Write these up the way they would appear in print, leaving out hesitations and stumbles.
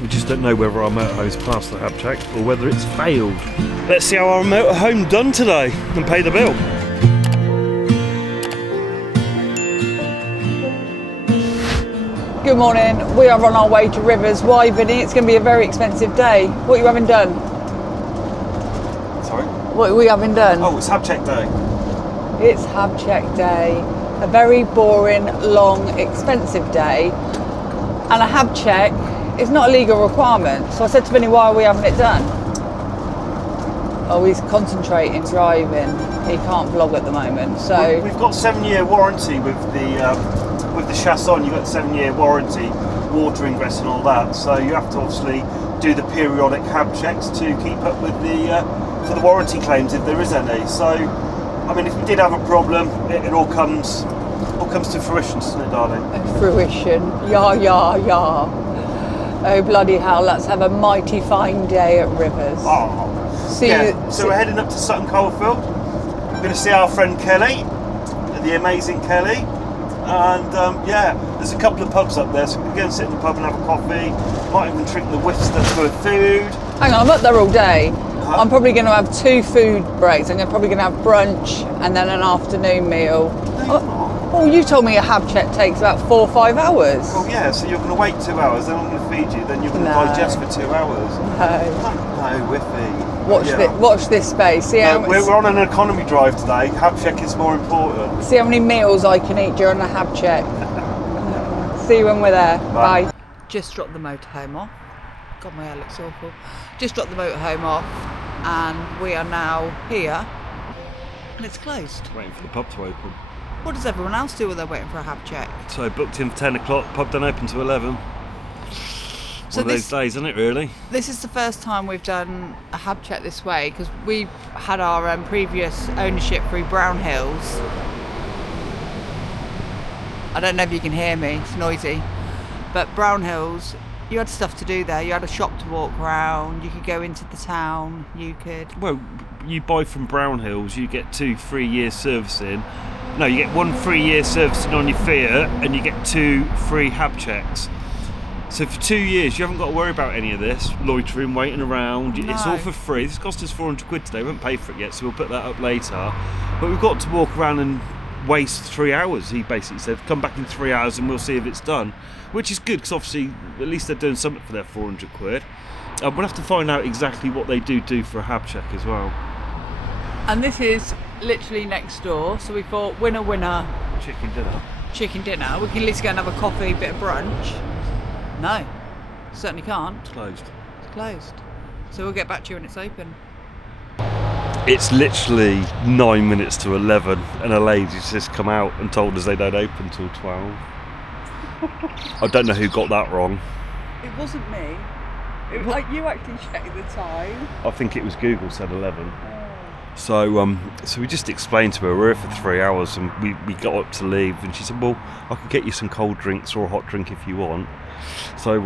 so we just don't know whether our motorhome's passed the HAB check or whether it's failed. Let's see how our motorhome done today and pay the bill. Good morning, we are on our way to Rivers. Why, Vinny? It's going to be a very expensive day. What are you having done? Sorry? What are we having done? Oh, it's HAB check day. It's HAB check day. A very boring, long, expensive day. And a HAB check is not a legal requirement. So I said to Vinny, why are we having it done? Oh, he's concentrating, driving. He can't vlog at the moment, so... We've got 7-year warranty with the Chausson. You've got 7-year warranty, water ingress and all that. So you have to obviously do the periodic HAB checks to keep up with for the warranty claims if there is any. So, I mean, if we did have a problem, it all comes to fruition, doesn't it, darling? Fruition. Yeah. Oh, bloody hell, let's have a mighty fine day at Rivers. Oh. So we're heading up to Sutton Coldfield. We're going to see our friend Kelly, the amazing Kelly. And there's a couple of pubs up there, so we're going to sit in the pub and have a coffee. Might even drink the whiffs that's full of food. Hang on, I'm up there all day. I'm probably going to have 2 food breaks. I'm probably going to have brunch and then an afternoon meal. Oh, you told me a HAB check takes about 4 or 5 hours. Oh yeah, so you're going to wait 2 hours, then I'm going to feed you, then you're going to digest for 2 hours. No, whiffy. Watch this space. We're on an economy drive today. HAB check is more important. See how many meals I can eat during the HAB check. See you when we're there. Bye. Just dropped the motorhome off. God, my hair looks awful. Just dropped the motorhome off, and we are now here, and it's closed. Waiting for the pub to open. What does everyone else do when they're waiting for a HAB check? So booked in for 10 o'clock, pub don't open till 11. So One of those days, isn't it, really? This is the first time we've done a HAB check this way, because we had our previous ownership through Brownhills. I don't know if you can hear me, it's noisy. But Brownhills, you had stuff to do there. You had a shop to walk around, you could go into the town, Well, you buy from Brownhills, you get 2 free years servicing. No, you get 1 free year servicing on your Fiat, and you get 2 free HAB checks. So for 2 years, you haven't got to worry about any of this, loitering, waiting around. No. It's all for free. This cost us 400 quid today. We haven't paid for it yet, so we'll put that up later. But we've got to walk around and waste 3 hours, he basically said. Come back in 3 hours and we'll see if it's done. Which is good, because obviously, at least they're doing something for their 400 quid. We'll have to find out exactly what they do for a HAB check as well. And this is literally next door, so we thought, winner. Chicken dinner. We can at least go and have a coffee, bit of brunch. No, certainly can't. It's closed. It's closed. So we'll get back to you when it's open. It's literally 9 minutes to 11, and a lady's just come out and told us they don't open till 12. I don't know who got that wrong. It wasn't me. It was like you actually checked the time. I think it was Google said 11. So we just explained to her we're here for 3 hours, and we got up to leave, and she said, well, I can get you some cold drinks or a hot drink if you want. So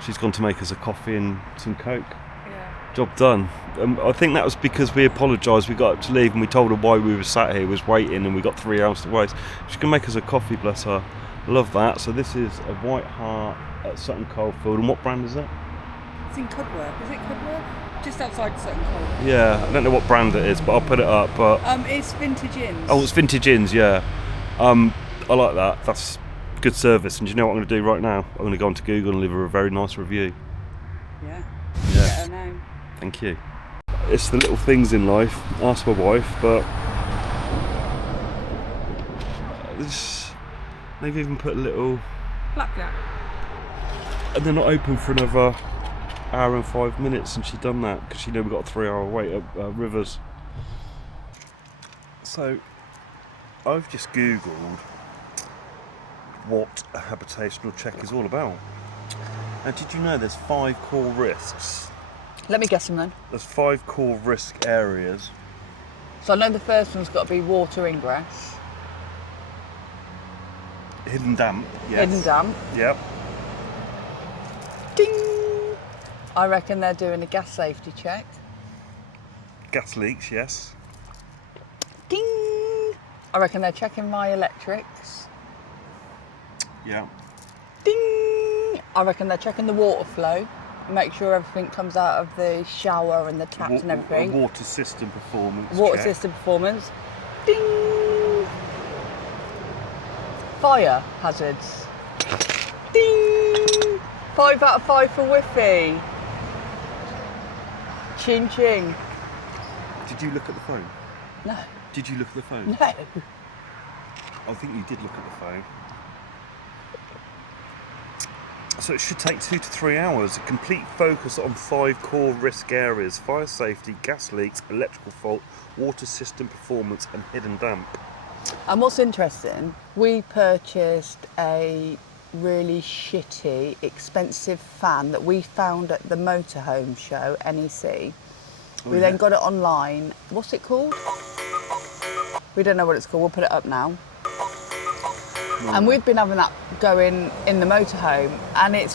she's gone to make us a coffee and some Coke. Yeah. Job done. I think that was because we apologised. We got up to leave and we told her why we were sat here, was waiting, and we got 3 hours to wait. She's going to make us a coffee, bless her. Love that. So this is a White Hart at Sutton Coldfield. And what brand is that? It's in Cudworth. Is it Cudworth? Just outside Sutton Coldfield. Yeah, I don't know what brand it is, but I'll put it up. But it's Vintage Inns. Oh, it's Vintage Inns, yeah. I like that. That's good service. And do you know what I'm going to do right now? I'm going to go onto Google and leave her a very nice review. Yeah. Yeah. Let her know. Thank you. It's the little things in life. Ask my wife, but they've even put a little Blackjack. And they're not open for another hour and 5 minutes, and she'd done that because she knew we got a 3 hour wait at Rivers. So I've just googled what a habitational check is all about. Now, did you know there's 5 core risks? Let me guess them then. There's 5 core risk areas. So I know the first one's got to be water ingress. Hidden damp, yes. Hidden damp. Yep. Ding! I reckon they're doing a gas safety check. Gas leaks, yes. Ding! I reckon they're checking my electrics. Yeah. Ding! I reckon they're checking the water flow, make sure everything comes out of the shower and the taps and everything. Water system performance. Water check. system performance. Ding! Fire hazards. Ding! 5 out of 5 for Wi-Fi. Ching ching. Did you look at the phone? No. Did you look at the phone? No. I think you did look at the phone. So it should take 2 to 3 hours. A complete focus on 5 core risk areas: fire safety, gas leaks, electrical fault, water system performance and hidden damp. And what's interesting, we purchased a really shitty, expensive fan that we found at the Motorhome show, NEC. We then got it online. What's it called? We don't know what it's called. We'll put it up now. And we've been having that going in the motorhome, and it's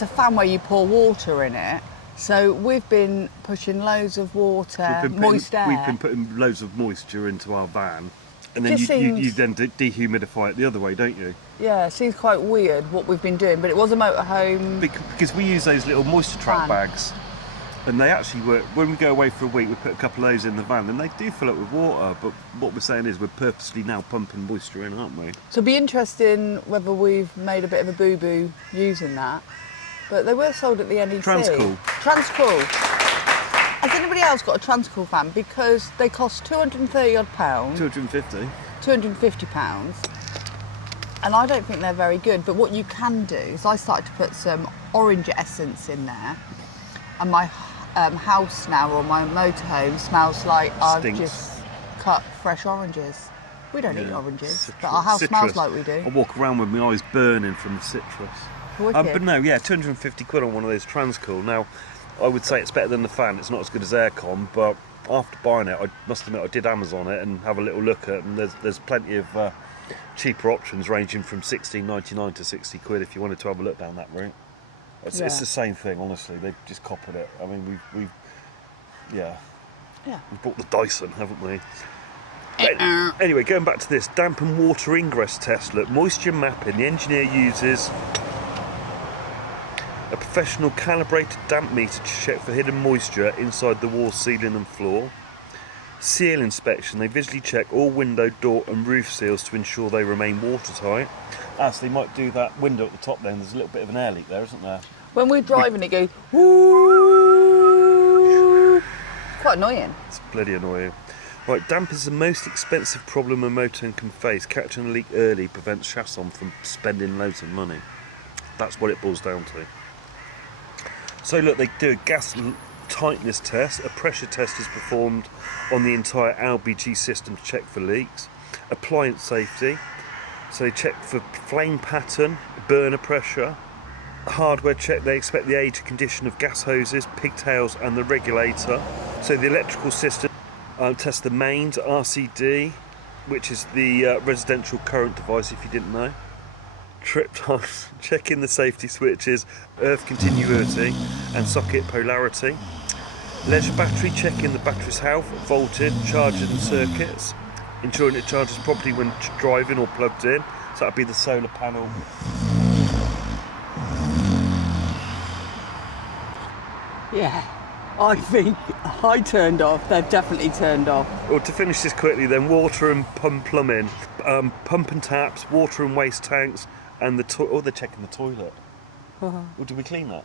a fan where you pour water in it. So we've been pushing loads of water, moist air. We've been putting loads of moisture into our van, and then Just you then dehumidify it the other way, don't you? Yeah, it seems quite weird what we've been doing, but it was a motorhome. Because we use those little moisture trap bags, and they actually work. When we go away for a week, we put a couple of those in the van, and they do fill up with water. But what we're saying is we're purposely now pumping moisture in, aren't we? So it'd be interesting whether we've made a bit of a boo-boo using that. But they were sold at the NEC. Transcool. Transcool. Has anybody else got a Transcool fan? Because they cost £230 odd. 250. £250. And I don't think they're very good. But what you can do is I started to put some orange essence in there. And my house now, or my motorhome, smells like I've just cut fresh oranges. We don't eat oranges, but our house smells like we do. I walk around with my eyes burning from the citrus. But no, yeah, 250 quid on one of those Transcool. Now, I would say it's better than the fan. It's not as good as aircon, but after buying it, I must admit I did Amazon it and have a little look at it, and there's plenty of cheaper options ranging from £16.99 to 60 quid if you wanted to have a look down that route. It's the same thing, honestly. They've just copied it. I mean, we've bought the Dyson, haven't we? Anyway, going back to this damp and water ingress test. Look, moisture mapping. The engineer uses a professional calibrated damp meter to check for hidden moisture inside the wall, ceiling and floor. Seal inspection. They visually check all window, door and roof seals to ensure they remain watertight. So they might do that window at the top then. There's a little bit of an air leak there, isn't there? When we're driving it goes, whoo! It's quite annoying. It's bloody annoying. Right, damp is the most expensive problem a motorhome can face. Catching a leak early prevents Chausson from spending loads of money. That's what it boils down to. So look, they do a gas tightness test. A pressure test is performed on the entire LBG system to check for leaks. Appliance safety. So they check for flame pattern, burner pressure. Hardware check, they inspect the age and condition of gas hoses, pigtails and the regulator. So the electrical system test the mains, RCD, which is the residential current device if you didn't know. Trip times, checking the safety switches, earth continuity and socket polarity. Leisure battery, checking the battery's health, voltage, charging and circuits. Ensuring it charges properly when driving or plugged in. So that'd be the solar panel. Yeah, I think I turned off. They've definitely turned off. Well, to finish this quickly then, water and plumbing. Pump and taps, water and waste tanks, and they're checking the toilet. Or did we clean that?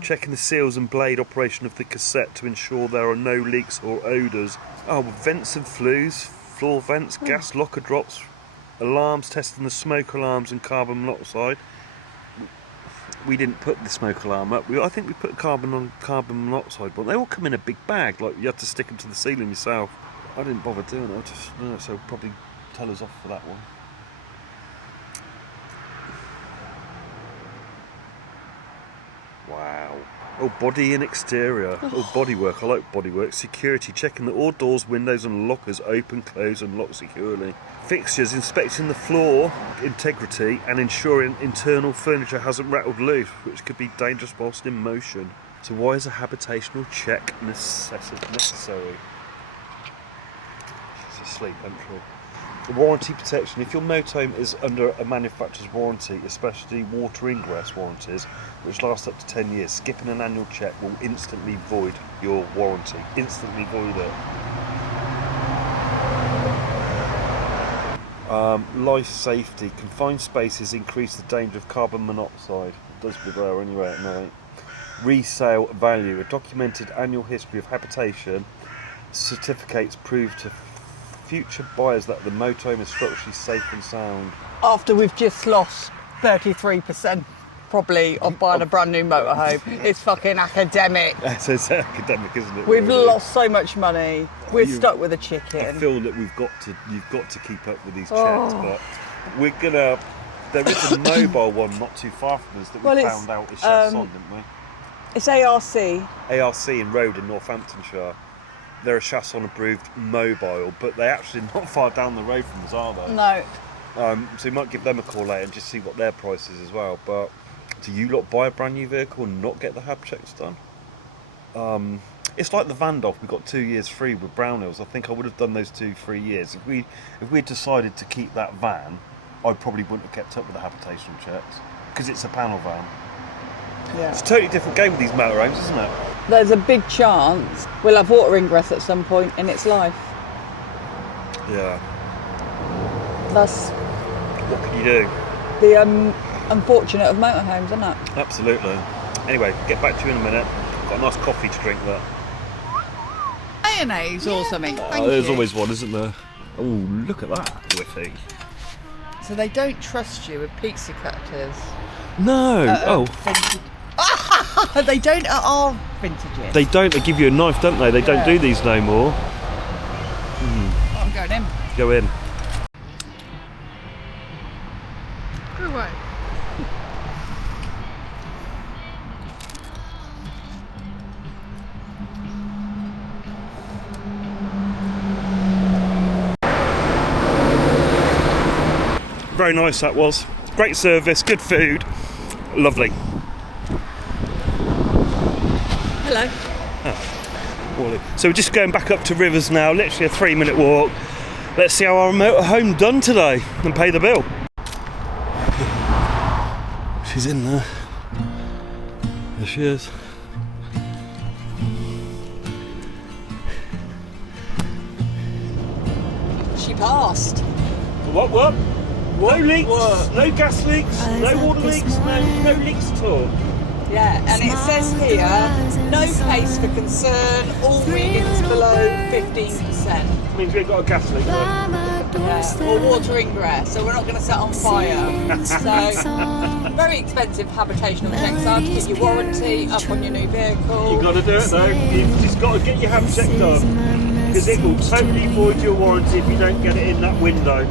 Checking the seals and blade operation of the cassette to ensure there are no leaks or odours. Vents and flues, floor vents, gas locker drops, alarms, testing the smoke alarms and carbon monoxide. We didn't put the smoke alarm up. I think we put carbon monoxide, but they all come in a big bag. Like you have to stick them to the ceiling yourself. I didn't bother doing it. So probably tell us off for that one. Wow. Body and exterior. Bodywork. I like bodywork. Security. Checking that all doors, windows and lockers open, close and lock securely. Fixtures. Inspecting the floor integrity and ensuring internal furniture hasn't rattled loose, which could be dangerous whilst in motion. So why is a habitational check necessary? She's asleep, I'm sure. Warranty protection. If your motorhome is under a manufacturer's warranty, especially water ingress warranties, which last up to 10 years, skipping an annual check will instantly void your warranty. Instantly void it. Life safety. Confined spaces increase the danger of carbon monoxide. It does be there anyway at night. Resale value. A documented annual history of habitation certificates prove to future buyers that the motorhome is structurally safe and sound. After we've just lost 33% probably of buying a brand new motorhome. It's fucking academic. It's academic, isn't it? We've really? lost so much money. We're stuck with a chicken. I feel that you've got to keep up with these checks, but we're gonna. There is a mobile one not too far from us that we found out is Chausson, didn't we? It's ARC. ARC in Road in Northamptonshire. They're a Chausson approved mobile, but they're actually not far down the road from us, are they? No. So you might give them a call later and just see what their price is as well. But do you lot buy a brand new vehicle and not get the HAB checks done? It's like the vanlife. We got 2 years free with Brownhills. I think I would have done those 2-3 years. If we decided to keep that van, I probably wouldn't have kept up with the habitation checks because it's a panel van. Yeah. It's a totally different game with these motorhomes, isn't it? There's a big chance we'll have water ingress at some point in its life. Yeah. That's What can you do? the unfortunate of motorhomes, isn't it? Absolutely. Anyway, get back to you in a minute. Got a nice coffee to drink there. Mayonnaise or something. Thank There's you. always one, isn't there? Oh, look at that, Whippy. So they don't trust you with pizza cutters. No. They don't at our vintages. They don't. They give you a knife, don't they? They don't do these no more. I'm going in. Go in. Go away. Very nice that was. Great service, good food. Lovely. Hello. So we're just going back up to Rivers now, literally a 3-minute walk. Let's see how our motorhome done today and pay the bill. She's in there. There she is. She passed. What? No leaks, What? no gas leaks, no water leaks, no leaks at all. Yeah, and it says here, no case for concern, all readings below 15%. Means we ain't got a gas leak. Yeah, or water ingress, so we're not going to set on fire. So, very expensive habitational checks are to get your warranty up on your new vehicle. You've got to do it though. You've just got to get your HAB check done. Because it will totally void your warranty if you don't get it in that window.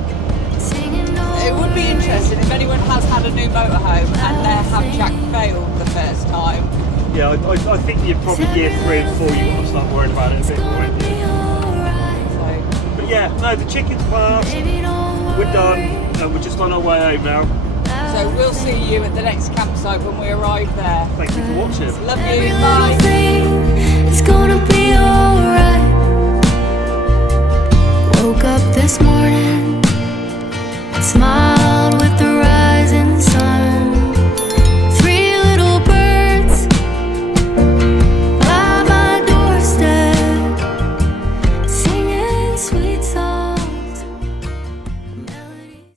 It would be interesting if anyone has had a new motorhome and their HAB check failed the first time. Yeah, I think you're probably year 3 and 4 you want to start worrying about it a bit more, won't you? So, But yeah, no, the chicken's passed. We're done. And we're just on our way home now. so we'll see you at the next campsite when we arrive there. Thank you for watching. Love you, bye. It's gonna be alright. Woke up this morning, smiled with